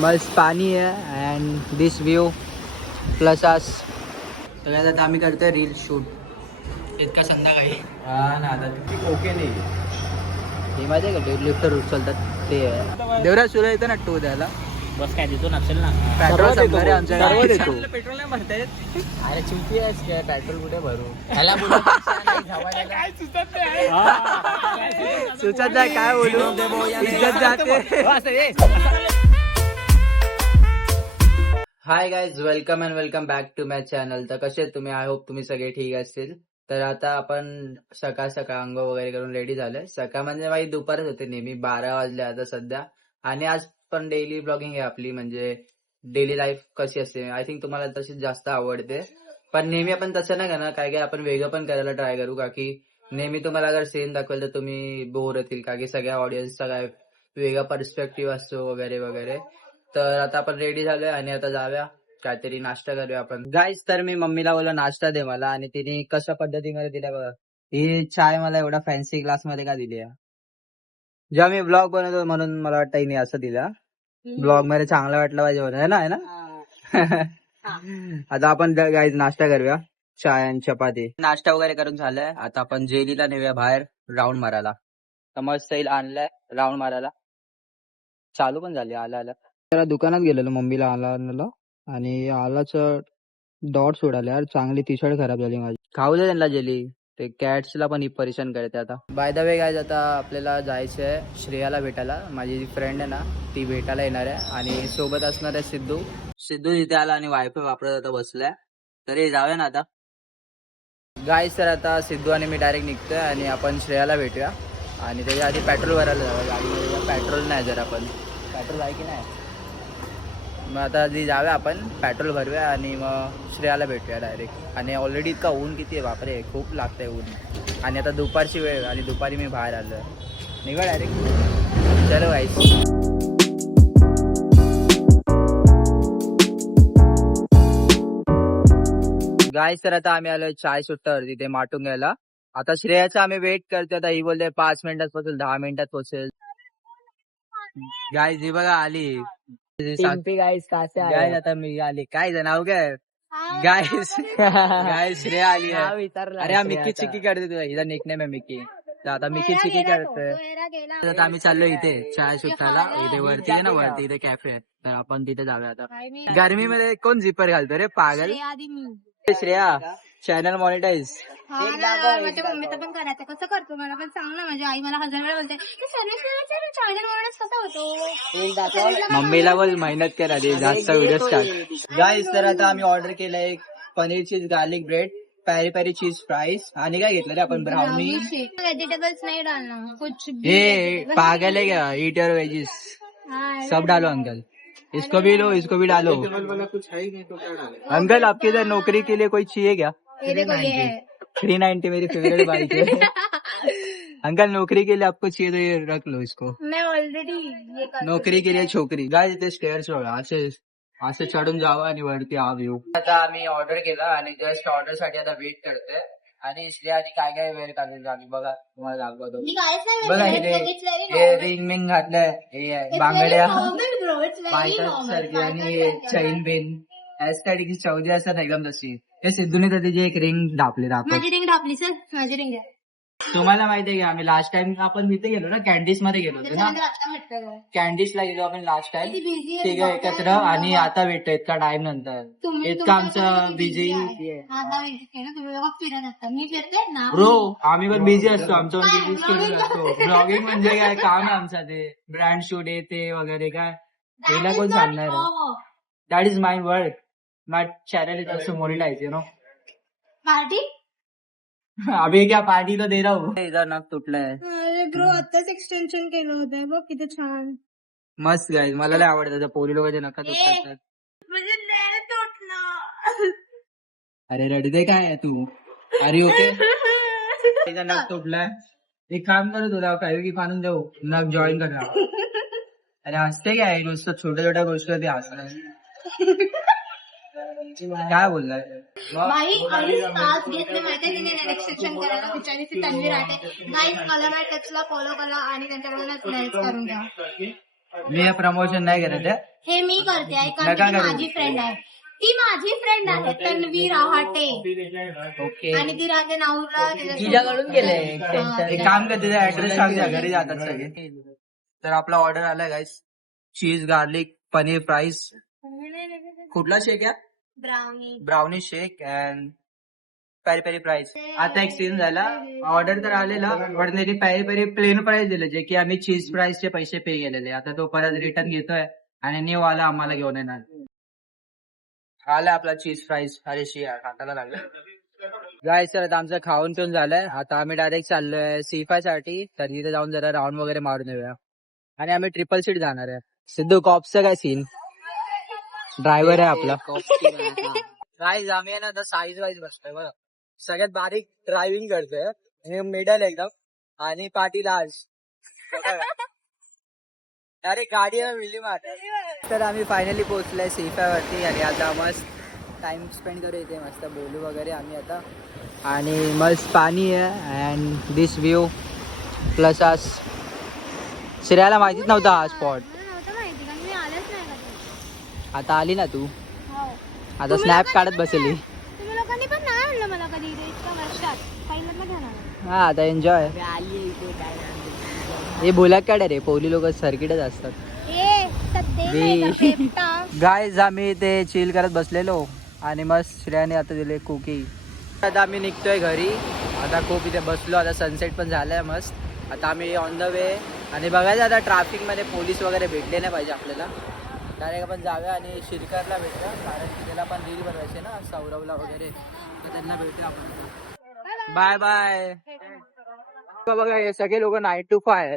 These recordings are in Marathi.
मस्त पाणी आहे अँड दिस व्ह्यू प्लस आस सगळ्यात आता आम्ही करतोय रील शूट इतका संध्याकाळी हा ना आता ती ओके नाही. हे माहिती आहे का? लिफ्टर उचलतात ते. आहे देवराज सुरू येतं ना टू द्यायला? बस काय देतो? नसेल ना. पेट्रोल संपलं रे आमच्या. पेट्रोल नाही भरतायत अरे चिंती आहेस काय? पेट्रोल कुठे भरू? ह्याला सुचत नाही काय बोलू? जाते. Hi guys welcome and welcome back to my channel तर कसे तुम्ही? आय होप तुम्ही सगळे ठीक असतील. तर आता आपण सकाळ सकाळ अंग वगैरे करून रेडी झालोय. सकाळ म्हणजे माझी दुपारच होते नेहमी बारा वाजले आता सध्या. आणि आज पण डेली ब्लॉगिंग आहे आपली म्हणजे डेली लाईफ कशी असते? आय थिंक तुम्हाला तशीच जास्त आवडते. पण नेहमी आपण तसं नाही करणार काय काय आपण वेगळं पण करायला ट्राय करू. का की नेहमी तुम्हाला अगर सेम दाखवेल तर तुम्ही बोर होतील. का की सगळ्या ऑडियन्सचा काय वेगळा पर्स्पेक्टिव्ह असतो वगैरे वगैरे. तर आता आपण रेडी झालोय आणि आता जाऊया. काहीतरी नाश्ता करूया आपण. गाईज तर मी मम्मीला बोललो नाश्ता दे मला. आणि तिने कशा पद्धतीमध्ये दिल्या बघा. ही चाय मला एवढा फॅन्सी ग्लासमध्ये का दिली? जेव्हा मी ब्लॉग बनवतो म्हणून मला वाटतं हिने असं दिला. ब्लॉगमध्ये चांगलं वाटलं पाहिजे म्हणून. है ना आहे ना? आता आपण गाईज नाश्ता करूया. चाय आणि चपाती. नाश्ता वगैरे करून झालाय. आता आपण जेलीला नेऊया बाहेर राऊंड मारायला. तर मस्त येईल आणलाय राऊंड मारायला. चालू पण झाली आला आला. जरा दुकानात गेलेलो मम्मीला आला आणला आणि आलाच डॉट सोडाले यार चांगली टी शर्ट खराब झाली माझी. खाऊ दे त्यांना जेली ते कॅट्सला पण परेशान करते आता. बाय द वे गायज आता आपल्याला जायचं आहे श्रेयाला भेटायला. माझी फ्रेंड आहे ना ती भेटायला येणार आहे. आणि सोबत असणार आहे सिद्धू. सिद्धू तिथे आला आणि वायफाय वापरत आता बसलाय. तरी जाऊया ना आता. गाय सर आता सिद्धू आणि मी डायरेक्ट निघतोय आणि आपण श्रेयाला भेटूया. आणि त्याच्या आधी पेट्रोल भरायला जाऊया. गाडीमध्ये पेट्रोल नाही जर आपण पेट्रोल आहे की नाही? मग आता आधी जाऊया आपण पेट्रोल भरूया आणि मग श्रेयाला भेटूया डायरेक्ट आणि ऑलरेडी इतका ऊन किती आहे बापरे खूप लागतंय ऊन. आणि आता दुपारची वेळ आणि दुपारी मी बाहेर आलो निघा डायरेक्ट चलो गाईस गायस तर आता आम्ही आलोय चाय सुट्टावर तिथे माटून घ्यायला आता श्रेयाचा आम्ही वेट करतोय आता ही बोलते पाच मिनिटात पोहोचेल दहा मिनिटात पोहोचेल गायस ही बघा आली. गाईस गाय आता मी आली. काय जण नाव काय? गायस गायस श्रेया आली आहे. अरे हा मिक्की चिक्की करते तुला. हिचा निकनेम आहे मिक्की तर आता मिक्की चिक्की करते. तर आता आम्ही चाललो इथे चाय सुट्टाला इथे वरती आहे ना वरती इथे कॅफे आहे. तर आपण तिथे जाऊया आता. गरमीमध्ये कोण झिपर घालतो रे? पागल? श्रेया चॅनल मॉनिटाईज माझ्या मम्मीचं पण करायचं कसं करतो? मला पण सांग ना माझी आई मला हज़ार वेळा बोलते. सर्व्हिस चार्जर म्हणूनच कसा होतो. मम्मीला बोल मेहनत कर आधी जास्त व्हिडिओ स्टार्ट गाईस तर आता आम्ही ऑर्डर केलंय paneer cheese garlic bread peri peri cheese fries आणि काय घेतलं रे आपण? ब्राउनी. वेजिटेबल्स नहीं डालना कुछ ये पागल है क्या ईट वेजिस हाँ, सब डालो अंकल. इसको भी लो इसको भी डालो. कुछ है अंकल आपके इधर नौकरी के लिए कोई चाहिए क्या? ये देखो ये है. थ्री नाइन्टी मेरी फेवरेट बाइक है। अंकल नौकरी के लिए आपको चाहिए तो ये रख लो इसको। मैं ऑलरेडी नोकरी के लिए छोकरी। गाय इथे स्टेअर्स बघा असे असे चढून जावं आणि वरती हा। व्ह्यू आता आम्ही ऑर्डर केला आणि जस्ट ऑर्डरसाठी आता वेट करतोय आणि श्रेया आणि काय काय वेळ काढलेला आम्ही बघा तुम्हाला दाखवतो बघा हे. रिंग मिंग घातलंय हे। बांगड्या। normal. सारखी आणि हे. चैन बिन ऍस्थेटिक चौदी असतात एकदम तशी. हे सिद्धूने तर तिची एक रिंग दापली दाखव माझी रिंग ढापली सर माझी रिंग आहे. तुम्हाला माहितीये की आम्ही लास्ट टाइम आपण तिथे गेलो ना कॅन्डीजमध्ये गेलो होतो ना? त्याच्यानंतर आता भेटलं कॅन्डीज ला गेलो आपण लास्ट टाइम ती busy आहे, तिघ एकत्र आणि आता भेटतो इतका टाइम नंतर. तुम्ही इतकं आमचं busy आहे. आता busy केलं, तुम्ही दोघं फिरत असता. मी फिरते ना? ब्रो आम्ही पण बिझी असतो आमचं पण काय, बिझी vlogging असतो. ब्लॉगिंग म्हणजे काय? काम आहे आमचं ते. ब्रँड शूट येते वगैरे काय? तिला कोण सांगणार? That is my work my channel is also monetise you know party अभी क्या पार्टी तो दे रहा हूँ। इधर नक तुटलंय अरे ब्रो आताच एक्सटेन्शन केलं होतं बघ किती छान. मस्त गाईज मला लय आवडतं त्या पोरी लोकांचे नका तुटतात. म्हणजे नाही तुटलं. अरे रडते काय आहे तू अरे ओके तिचा नक तुटलाय. एक काम करू तुला की फाणून जाऊ. नक जॉईन करणार अरे हसते काय नुसतं छोट्या छोट्या गोष्टी ते हसणार काय बोललाय? बाई आई आज घेतले माहितीये तिने करायला बिचारी ती तन्वी राहते. मला माहिती टचला फॉलो करा आणि करून घ्या. मी हे प्रमोशन नाही करत आहे हे मी करते आहे कारण नका ती करू. माझी फ्रेंड आहे. ती माझी फ्रेंड आहे तन्वी रहाटे ओके आणि ती राहते नाऊरला त्याच्यासोबत. तिच्याकडून. एक काम कर तिचा ऍड्रेस सांग द्या घरी जातात सगळे. तर आपला ऑर्डर आलाय guys cheese garlic paneer fries कुठला शेक आहे? Brownie brownie shake and peri peri fries आता एक्सचेंज झाला. ऑर्डर तर आलेला पण त्यांनी पेरी पेरी प्लेन प्राईस दिले जे की आम्ही चीज प्राईसचे पैसे पे केलेले. आता तो परत रिटर्न घेतोय आणि न्यू आला आम्हाला घेऊन येणार. आला आपला चीज फ्राईज अरे शी खाताला लागला. गाय सर आता आमचं खाऊन पिऊन झालंय. आता आम्ही डायरेक्ट चाललोय सीफायसाठी. तर तिथे जाऊन जरा राऊंड वगैरे मारून येऊया. आणि आम्ही ट्रिपल सीट जाणार आहे. सिद्धू कॉपचं काय सीन ड्रायव्हर आहे आपला. गाईज आम्ही आहे ना आता साईज वाईज बसतोय बघा सगळ्यात बारीक ड्रायव्हिंग करतोय. मिडल एकदम. आणि पाठी लाज अरे गाडी मिली मार. तर आम्ही फायनली पोहोचलोय सेफा वरती आणि आता मस्त टाइम स्पेंड करू इथे. मस्त बोलू वगैरे आम्ही आता. आणि मस्त पाणी आहे अँड दिस व्ह्यू प्लस आज श्रेयाला माहितीच नव्हता हा स्पॉट मला नव्हतं माहिती कारण मी आलेच नाही कधी आता आली ना तू? हो. आता स्नॅप काढत बसली. तुम्ही लोकांनी पण नाही आणलं मला कधी इथे इतक्या वर्षात. पहिल्यांदा घेणार हा आता एन्जॉय हे बोला काढ रे पोली लोक सर्किटच असतात. ए सध्या वे. नाही का, पेपटा. गायज आम्ही ते चिल करत बसलेलो. आणि मस्त श्रेयाने आता दिले कुकी आता आम्ही निघतोय घरी. आता खूप इथे बसलो आता सनसेट पण झालाय मस्त. आता आम्ही ऑन द वे आणि बघायचं आता ट्रॅफिकमध्ये पोलीस वगैरे भेटले नाही पाहिजे आपल्याला. डायरेक्ट आपण जाऊया आणि शिरकरला भेटूया कारण की त्याला पण रील बनवायचे ना सौरवला वगैरे. तर त्यांना भेटूया आपण बाय बाय बघा हे सगळे लोक नाईन टू फाय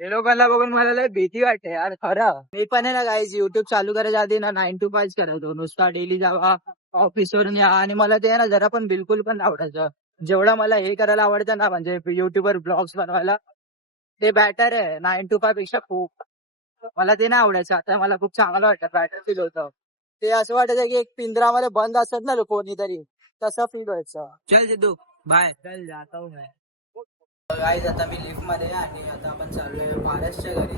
हे लोकांना बघून मला लय भीती वाटते यार खरं. मी पण आहे ना गाईज युट्यूब चालू करायच्या आधी ना नाईन टू फाय करायचो. नुसता डेली जावा ऑफिस वरून या. आणि मला ते आहे ना जरा पण बिलकुल पण आवडायचं. जेवढं मला हे करायला आवडतं ना म्हणजे युट्यूबवर ब्लॉग्स बनवायला ते बॅटर आहे. नाईन टू फायपेक्षा खूप. मला ते नाही आवडायचं. आता मला खूप चांगलं वाटतं बॅटर फील होतं. ते असं वाटायचं की एक पिंजरामध्ये बंद असत ना कोणीतरी तसं फील व्हायचं. चल जिद्दू बाय चल जाता हूं मैं गाईज आता मी लिफ्टमध्ये आणि आता आपण चाललोय पारसच्या घरी.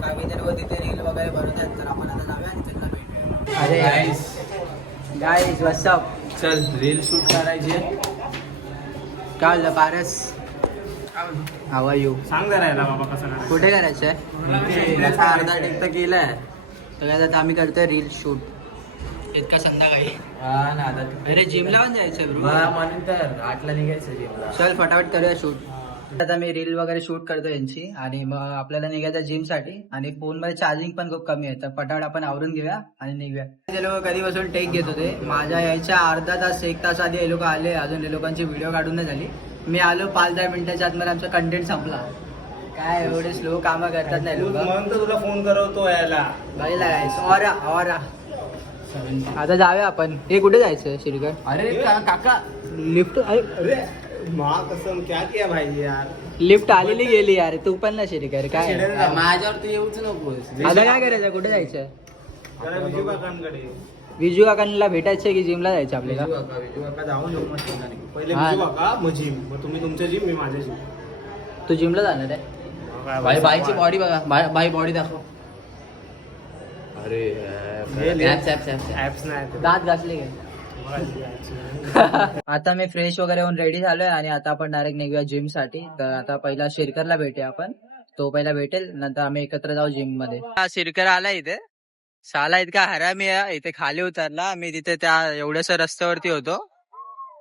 कारण की ते लोक तिथे रील वगैरे बनवत आहेत तर आपण आता जाऊया आणि त्यांना भेटूया. अरे गाईज व्हॉट्सअप चल रील शूट करायची. काय झालं पारस हवा यू सांग जरा याला बाबा कसं करायचं. कुठे करायचं आहे? याचा अर्धा टेक तर केलाय तर काय आता आम्ही करतोय रील शूट इतका संध्याकाळी? हा ना आता अरे जिमला पण जायचंय ब्रो मला म्हणून तर. आठला निघायचं जिमला चल फटाफट करूया शूट आता मी रील वगैरे शूट करतो यांची. आणि मग आपल्याला निघायचं जिमसाठी. आणि फोनमध्ये चार्जिंग पण खूप कमी आहे. तर फटाफट आपण आवरून घेऊया आणि निघूया. ते लोक कधीपासून टेक घेत होते. माझ्या यायच्या अर्धा तास एक तास आधी हे लोक आले. अजून हे लोकांची व्हिडिओ काढून नाही झाली. मी आलो पाच दहा मिनिटाच्या आतमध्ये आमचा कंटेंट संपला. काय एवढे स्लो कामं करतात नाही लोक. म्हणून तर तुला फोन करवतो यायला. बघितला काय? ऑरा ऑरा आता जाऊया आपण. हे कुठे जायचं श्रीकर अरे काका. लिफ्ट अरे. मा कसम क्या किया भाई यार? लिफ्ट आलेली गेली यार. तू पण ना श्रीकर काय? माझ्यावर तू येऊच नकोस. आता काय करायचं? कुठे जायचं? विजू काकांना भेटायचं की जिमला जायचं आपल्याला? हा. तू जिमला जाणार आहे? भाई बाईची बॉडी बघा. बाय- बाई बॉडी दाखव. अरे ऍप्स ऍप्स ऍप्स ऍप्स नाही ते. दात घासले काय. आता मी फ्रेश वगैरे होऊन रेडी झालोय आणि आता आपण डायरेक्ट निघूया जिमसाठी. तर आता पहिला शिरकरला भेटूया आपण. तो पहिला भेटेल नंतर आम्ही एकत्र जाऊ जिममध्ये. हा शिरकर आला इथे. साला इतका हरामी आहे इथे खाली उतरला. मी तिथे त्या एवढ्याशा रस्त्यावरती होतो.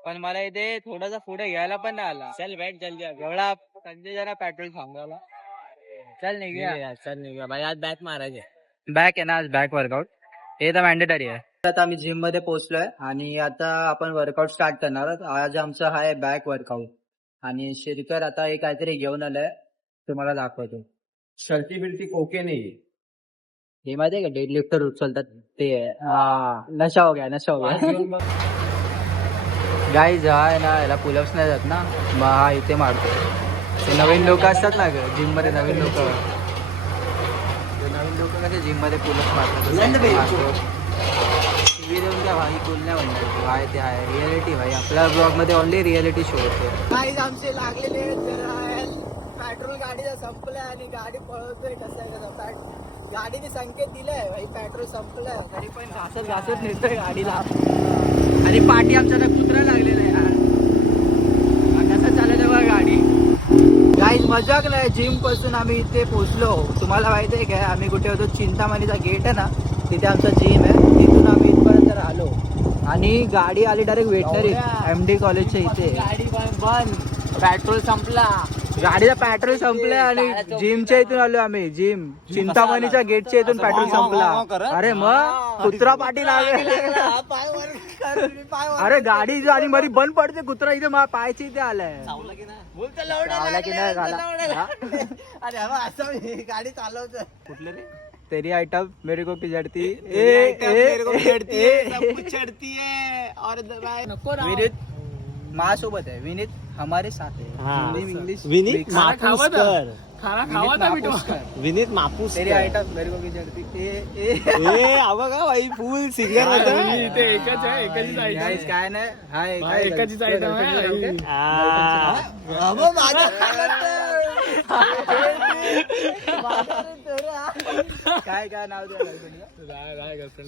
पण मला इथे थोडासा पुढे घ्यायला पण नाही आला. चल भेट जल्दी एवढा संजय जरा पेट्रोल थांबवला चल निघूया. चल निघूया. भाई आज बॅक मारायचे बॅक आहे ना आज बॅक वर्कआउट हे तर मॅन्डेटरी आहे. आता आम्ही जिममध्ये पोहोचलोय आणि आता आपण वर्कआउट स्टार्ट करणार आहोत. आज आमचं हा आहे बॅक वर्कआउट आणि शिरकर आता हे काहीतरी घेऊन आलंय. तुम्हाला दाखवतो. शर्टी बिर्टी ओके नाही हे माहिती आहे का? डेड लिफ्टर उचलतात. ते आहे. हा नशा हो गया नशा हो गया. गाईज हा आहे ना याला पुलअप्स नाही जात ना. मग हा इथे मारतो. ते नवीन लोक असतात ना ग जिममध्ये नवीन लोक. नवीन लोक कसे जिममध्ये पुलअप्स मारतात. देऊन भाई कुल नाही म्हणणार तू. आहे ते आहे रियालिटी भाई. आपल्या ब्लॉगमध्ये ओनली रियालिटी शो होते. गाईज आमचे लागलेले पेट्रोल गाडीचा संपलाय आणि गाडी पळवतोय कसं आहे कसं गाडीने संकेत दिलाय भाई पेट्रोल संपलं तरी पण घासत घासत नेतोय गाडीला. आणि पाठी आमच्याला कुत्रा लागलेला आहे यार. कसं चालत बघा गाडी. मजाक नाही जिमपासून आम्ही इथे पोहोचलो. तुम्हाला माहिती आहे काय आम्ही कुठे होतो? चिंतामणीचा गेट आहे ना तिथे आमचा जिम आहे. तिथून आम्ही इथपर्यंत आलो. आणि गाडी आली डायरेक्ट वेटनरी एम डी कॉलेजच्या इथे. गाडी बंद पेट्रोल संपला. गाडीचा पेट्रोल संपलं आणि जिमच्या इथून आलो आम्ही जिम चिंतामणीच्या गेटच्या इथून पेट्रोल संपला. अरे मग? कुत्रा पाठी लागला. अरे गाडी जो आणि मरी बंद पडते कुत्रा इथे मा- पायच्या इथे आलाय. की नाही? हा? गाडी चालवत कुठले रे? तेरी आइटम मेरे को है, है। विनीत माझ्यासोबत आहे विनीत। हमारे साथ है। English Vineet mix. Mapuskar Vineet Mapuskar. Vineet मापूस तेरी आइटम मेरे को किजड़ती ए, ए. ए आवा का भाई फुल सिंगर होता एकच आहे एकाचीच item Guys, काय नाही हा. एकाचीच item आहे. आ, माझ्या काय काय नाव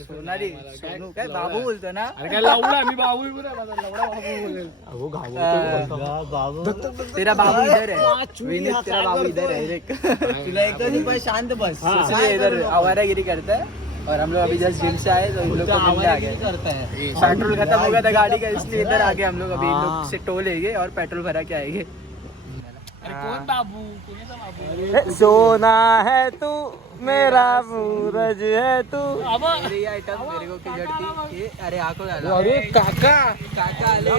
सोनाली सोनू काय बाबू बोलतो ना? अरे काय लावला मी बाबू लवडा बाबू बोलेल अहो, घाबरतो अं. तेरा बाबू इधर है विनीत तेरा बाबू इधर है तुला एकदम पण शांत बस. इधर आवारागिरी करता है और हम लोग अभी जस्ट जिम से आए तो इन लोग को मिलने आ गए. पेट्रोल खत्म हो गया था गाड़ी का इसलिए इधर आ गए हम लोग अभी इन लोग से टो लेंगे और पेट्रोल भरा के आएँगे. अरे कोण बाबू कोणाचा बाबू सोना है तू मेरा सूरज है तू मेरी आइटम मेरे को खिजड़ती ये अरे आको झाला अरे काका काका आले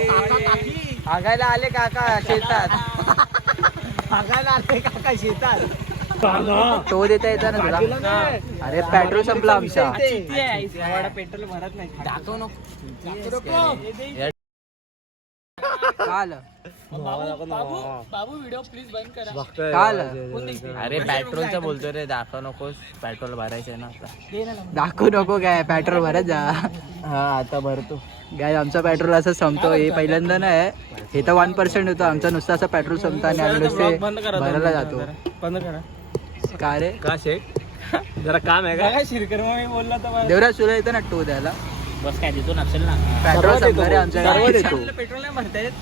आगायला आले काका शेतात आगायला आले काका शेतात तो देता येता ना तुला अरे पेट्रोल संपला आमचा पेट्रोल भरत नाही दाखव नको काल बाबू व्हिडिओ प्लीज बंद करा. काल? अरे पेट्रोलचं बोलतोय रे दाखव नकोस. पेट्रोल भरायचंय ना आता. दाखवू नको काय पेट्रोल भरत जा. हा आता भरतो. काय आमचा पेट्रोल असं संपतो. हे पहिल्यांदा नाही हे तर वन पर्सेंट होतं. आमचा नुसतं असं पेट्रोल संपतं आणि आम्ही नुसते भरायला जातो. बंद करा. का रे? का शेख जरा काम आहे का? काय शिरकर मग मी बोलला तर देवराज तुला येतं ना टू द्यायला? बस काय देतो नसेल ना. पेट्रोल संपलं रे आमच्या सर्व गाडीत. देतो. पेट्रोल नाही भरता येत.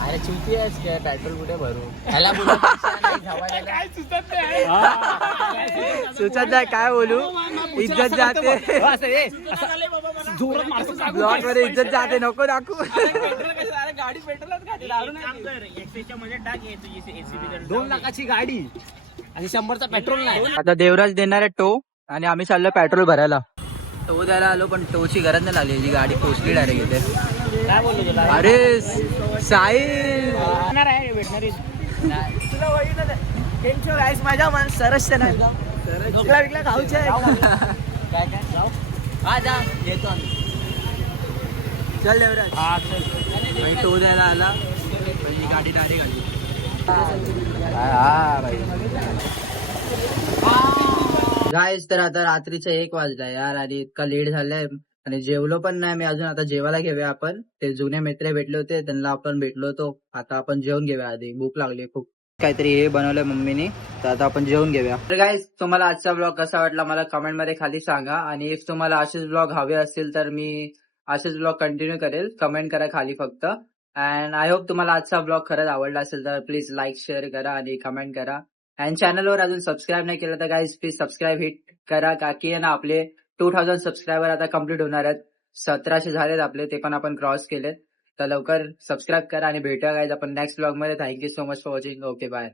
अरे चिवती आहेस काय? पेट्रोल कुठे भरू? ह्याला बोलू पैसे नाही, झवायला. काय सुचत नाही सुचत नाही काय बोलू? इज्जत जाते. जोरात मारतो ब्लॉगमध्ये इज्जत जाते नको दाखवू. पेट्रोल कसं अरे गाडी पेट्रोलच खाते. दारू नाही दोन लाखाची गाडी. आणि शंभरचा पेट्रोल नाही. आता देवराज देणार आहे टो आणि आम्ही चाललो पेट्रोल भरायला. टो द्यायला आलो पण टोची गरज नाही लागली. जी गाडी पोहोचली डायरेक्ट इथे. काय बोललो तुला? अरे साई आहे भेटणारी. तुला गाईस माझ्या मन सरस नाही ढोकळा विकला खाऊचे काय काय? जाऊ. हा जा. येतो आम्ही. चल देवराज. टो द्यायला आला. गाडी डायरेक्ट आली. हा भाई. गायस तर आता रात्रीचं एक वाजला यार आणि इतका लेट झालाय आणि जेवलो पण नाही मी अजून. आता जेवायला घेऊया आपण. ते जुने मित्र भेटले होते त्यांना आपण भेटलो होतो. आता आपण जेवून घेऊया आधी. भूक लागली खूप. काहीतरी हे बनवलंय मम्मीने तर आता आपण जेवून घेऊया. तर गाईज तुम्हाला आजचा ब्लॉग कसा वाटला मला कमेंटमध्ये खाली सांगा. आणि इफ तुम्हाला असेच ब्लॉग हवे असतील तर मी असेच ब्लॉग कंटिन्यू करेल. कमेंट करा खाली फक्त. अँड आय होप तुम्हाला आजचा ब्लॉग खरंच आवडला असेल तर प्लीज लाईक शेअर करा आणि कमेंट करा. अँड चॅनलवर अजून सबस्क्राईब नाही केलं तर गाईज प्लीज सबस्क्राईब हिट करा का की आहे ना आपले टू थाउजंड सबस्क्रायबर आता कंप्लीट होणार आहेत. सतराशे झालेत आपले ते पण आपण क्रॉस केलेत. तर लवकर सबस्क्राईब करा आणि भेटूया गाईज आपण नेक्स्ट ब्लॉगमध्ये. Thank you so much for watching okay bye